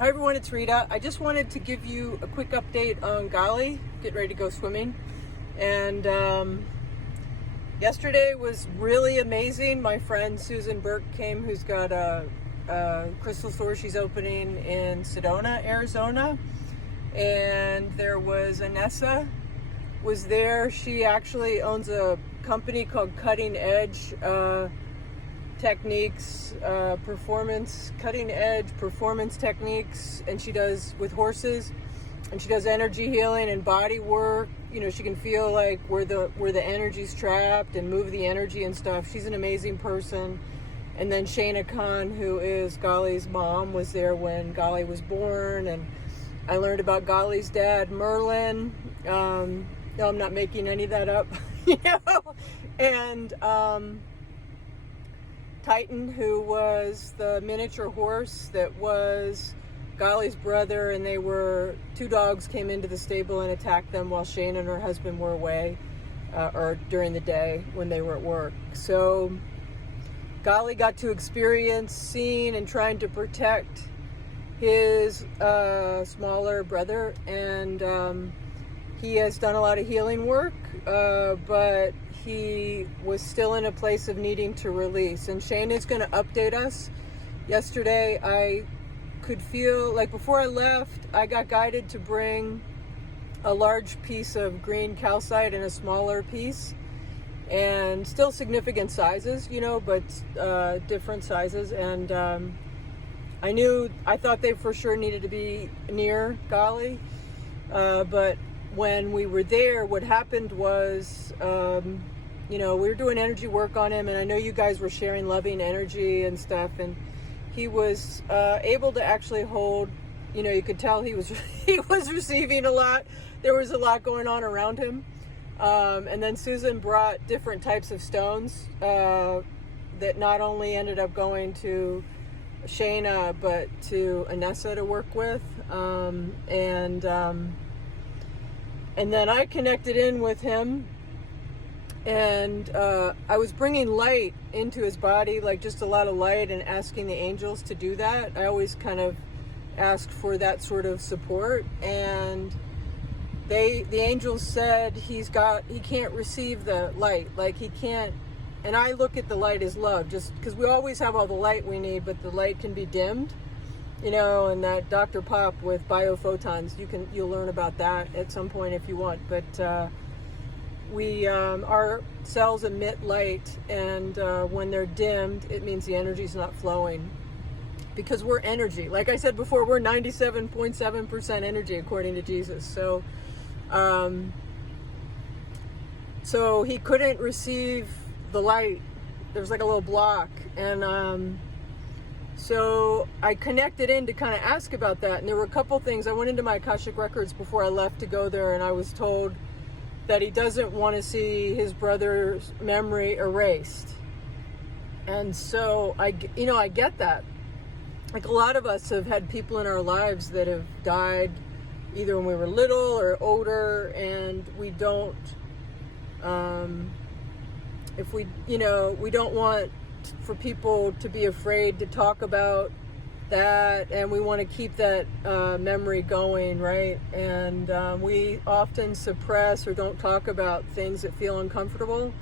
Hi everyone, it's Rita. I just wanted to give you a quick update on Gali, getting ready to go swimming. And yesterday was really amazing. My friend Susan Burke came, who's got a crystal store she's opening in Sedona, Arizona. And there was Anessa was there. She actually owns a company called Cutting Edge Techniques, cutting edge performance techniques, and she does with horses, and she does energy healing and body work. You know, she can feel like where the energy's trapped and move the energy and stuff. She's an amazing person. And then Shayna Khan, who is Gali's mom, was there when Gali was born, and I learned about Gali's dad, Merlin. No, I'm not making any of that up, you know. And Titan, who was the miniature horse that was Gali's brother, and two dogs came into the stable and attacked them while Shane and her husband were away, or during the day when they were at work. So Gali got to experience seeing and trying to protect his smaller brother, and he has done a lot of healing work, but he was still in a place of needing to release. And Shane is going to update us. Yesterday, I could feel, like before I left, I got guided to bring a large piece of green calcite and a smaller piece, and still significant sizes, you know, but different sizes. And I thought they for sure needed to be near Gali, but when we were there, what happened was, you know, we were doing energy work on him, and I know you guys were sharing loving energy and stuff, and he was able to actually hold, you know, you could tell he was receiving a lot. There was a lot going on around him. And then Susan brought different types of stones that not only ended up going to Shayna, but to Anessa to work with. And then I connected in with him, and I was bringing light into his body, like just a lot of light, and asking the angels to do that. I always kind of ask for that sort of support, and the angels said he can't receive the light, like he can't. And I look at the light as love, just because we always have all the light we need, but the light can be dimmed. You know, and that Dr. Pop with biophotons, you'll learn about that at some point if you want. But our cells emit light, and when they're dimmed, it means the energy's not flowing. Because we're energy. Like I said before, we're 97.7% energy according to Jesus. So he couldn't receive the light. There was like a little block, and so I connected in to kind of ask about that. And there were a couple things. I went into my Akashic Records before I left to go there, and I was told that he doesn't want to see his brother's memory erased. And so I get that. Like a lot of us have had people in our lives that have died either when we were little or older, and we don't, we don't want for people to be afraid to talk about that, and we want to keep that memory going, right? And we often suppress or don't talk about things that feel uncomfortable,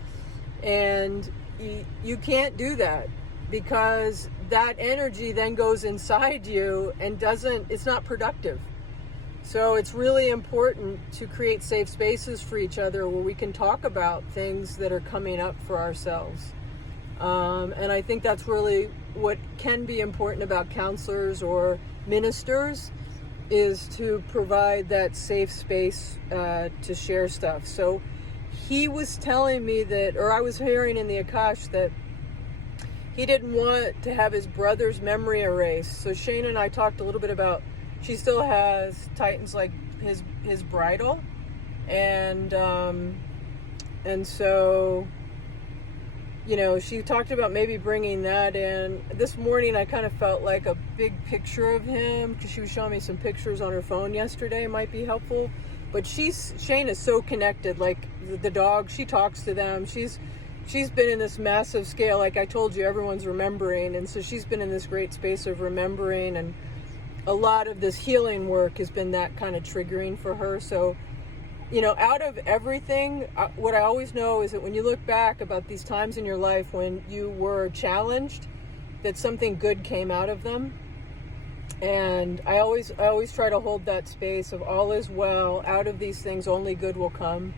and you can't do that, because that energy then goes inside you and it's not productive. So it's really important to create safe spaces for each other where we can talk about things that are coming up for ourselves. And I think that's really what can be important about counselors or ministers, is to provide that safe space to share stuff. So he was telling me that, or I was hearing in the Akash, that he didn't want to have his brother's memory erased. So Shane and I talked a little bit about, she still has Titan's, like his bridle, and so, you know, she talked about maybe bringing that in. This morning I kind of felt like a big picture of him, because she was showing me some pictures on her phone yesterday, might be helpful. But Shane is so connected, like the dog, she talks to them. She's been in this massive scale, like I told you, everyone's remembering, and so she's been in this great space of remembering, and a lot of this healing work has been that kind of triggering for her. So, you know, out of everything, what I always know is that when you look back about these times in your life when you were challenged, that something good came out of them. And I always try to hold that space of all is well. Out of these things, only good will come.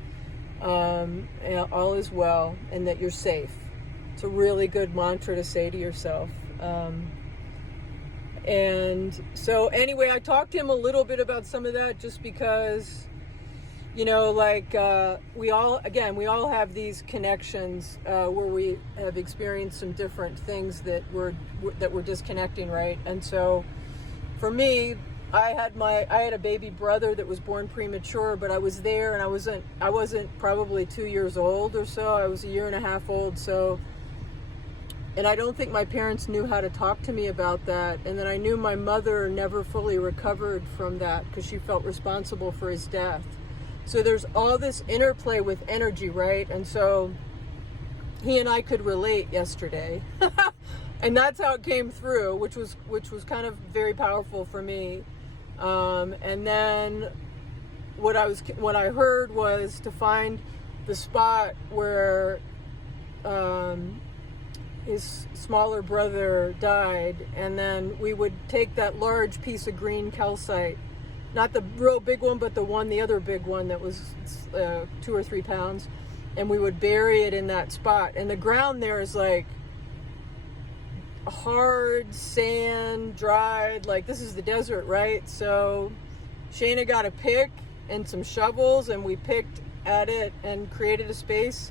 And all is well, and that you're safe. It's a really good mantra to say to yourself. And so anyway, I talked to him a little bit about some of that, just because, you know, like we all have these connections where we have experienced some different things that we're disconnecting, right? And so for me, I had a baby brother that was born premature, but I was there, and I wasn't probably 2 years old or so. I was a year and a half old. So, and I don't think my parents knew how to talk to me about that. And then I knew my mother never fully recovered from that because she felt responsible for his death. So there's all this interplay with energy, right? And so he and I could relate yesterday. And that's how it came through, which was kind of very powerful for me. And then what I heard was to find the spot where his smaller brother died, and then we would take that large piece of green calcite, not the real big one, but the other big one that was 2 or 3 pounds, and we would bury it in that spot. And the ground there is like hard sand, dried, like this is the desert, right? So Shayna got a pick and some shovels, and we picked at it and created a space.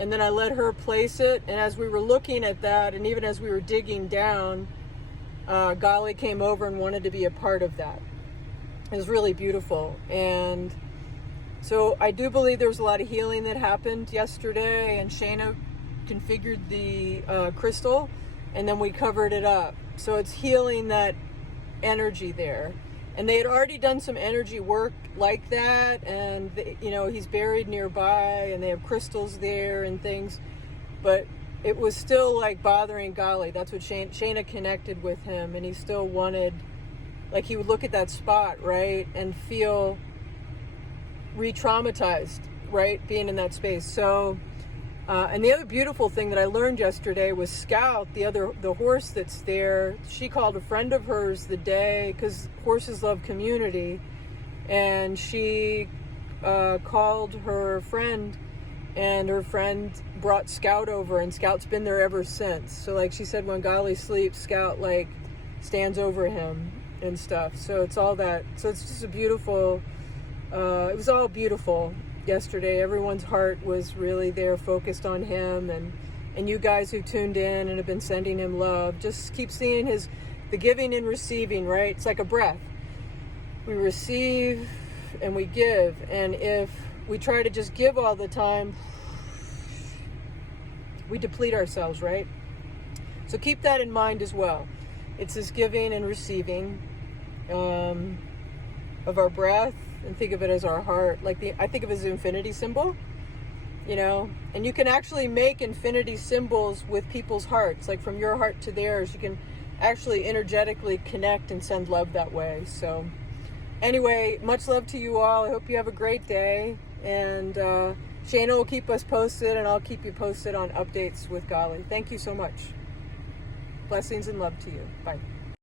And then I let her place it. And as we were looking at that, and even as we were digging down, Gali came over and wanted to be a part of that. It was really beautiful. And so I do believe there was a lot of healing that happened yesterday, and Shayna configured the crystal, and then we covered it up. So it's healing that energy there. And they had already done some energy work like that, and you know, he's buried nearby, and they have crystals there and things, but it was still like bothering Gali. That's what Shayna connected with him, and he still wanted, like, he would look at that spot, right, and feel re-traumatized, right, being in that space. So and the other beautiful thing that I learned yesterday was Scout, the horse that's there. She called a friend of hers the day, because horses love community, and she called her friend, and her friend brought Scout over, and Scout's been there ever since. So like she said, when Gali sleeps, Scout like stands over him and stuff. So it's all that. So it's just a beautiful, it was all beautiful yesterday. Everyone's heart was really there, focused on him, and you guys who tuned in and have been sending him love, just keep seeing the giving and receiving, right? It's like a breath. We receive and we give, and if we try to just give all the time, we deplete ourselves, right? So keep that in mind as well. It's this giving and receiving of our breath, and think of it as our heart. I think of it as an infinity symbol, you know, and you can actually make infinity symbols with people's hearts, like from your heart to theirs. You can actually energetically connect and send love that way. So anyway, much love to you all. I hope you have a great day, and Shayna will keep us posted, and I'll keep you posted on updates with Gali. Thank you so much. Blessings and love to you. Bye.